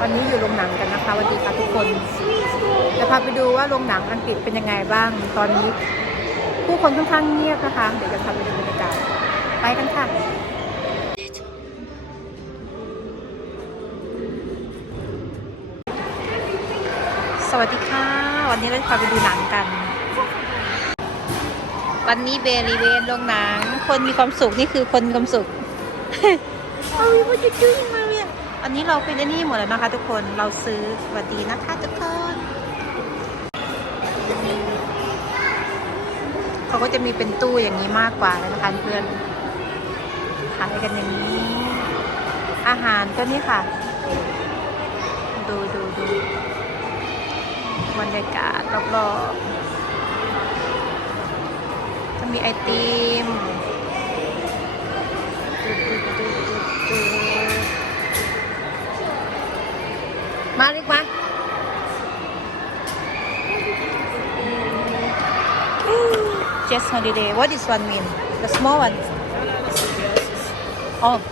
วันนี้อยู่โรงหนังกันนะคะวันดีค่ะทุกคนจะพาไปดูว่าโรงหนังอังกฤษเป็นยังไงบ้างตอนนี้ผู้คนค่อนข้างเงียบนะคะเดี๋ยวจะพาไปดูบรรยากาศไปกันค่ะสวัสดีค่ะ วันนี้เราจะพาไปดูหนังกัน วันนี้เบรีเวนโรงหนัง คนมีความสุขนี่คือคนมีความสุข Are we what you doing Maria อันนี้เราเป็นไอ้นี่หมดแล้วนะคะ ทุกคนเราซื้อสวัสดีนะคะทุกคนเขาก็จะมีเป็นตู้อย่างนี้มากกว่าแล้วนะคะเพื่อนขายกันอย่างนี้ อาหารก็นี่ค่ะ ดูดูดูบรรยากาศรอบๆจะมีไอติม มาลิกมา Just holiday. What is one mean? The small one. Oh.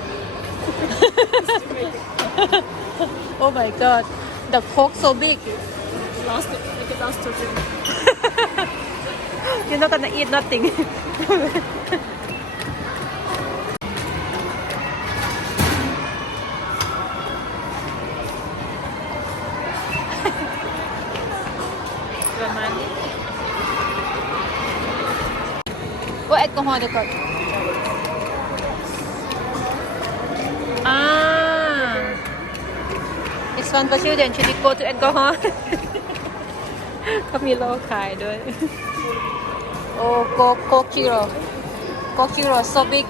oh my god. The coke so big. Last, like it last till You're not gonna eat nothing. What alcohol they got? Ah. This one for children. Should we go to alcohol? เขามีโลขายด้วย โอ้โกโกคิโรโกคิโร so big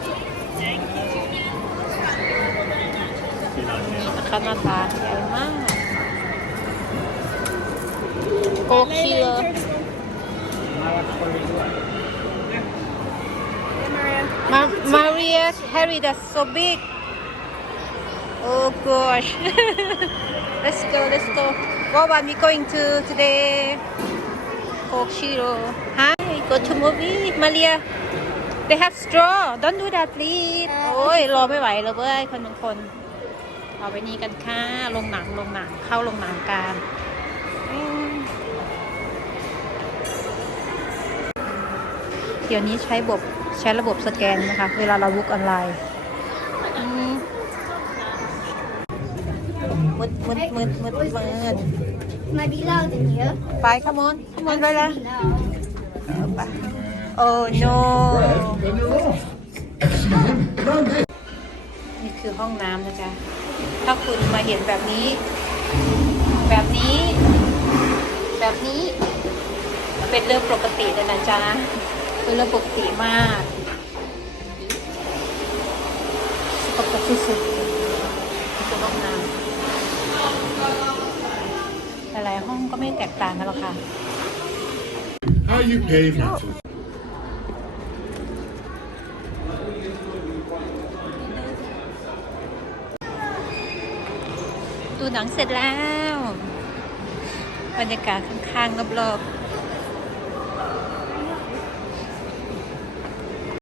นี่นะคะหน้าตาใหญ่มากโกคิโร Ma Maria Harry that's so big oh gosh let's go let's go what one we going to today Coke Zero hi go to movie Maria they have straw don't do that please โอ้ยรอไม่ไหวแล้วเว้ยคนบางคนเอาไปนี่กันค่ะ ลงหนังลงหนังเข้าลงหนังกันเดี๋ยวนี้ใช้บบ ใช้ระบบสแกนนะคะ เวลาเราบุกออนไลน์อืมมืดมืดมืดมืดมืด Maar die laat in hier. ไปขมอนขมอนไปละไปโอ้ no นี่คือห้องน้ำนะจ๊ะ ถ้าคุณมาเห็นแบบนี้ แบบนี้ แบบนี้ เป็นเรื่องปกติเลยนะจ๊ะ เป็นเรื่องปกติมากสกปรกสุดๆนี่คือห้องน้ำหลายๆห้องก็ไม่แตกต่างกันหรอกค่ะ How you pay monthly? ดูหนังเสร็จแล้ว บรรยากาศข้างๆรอบๆ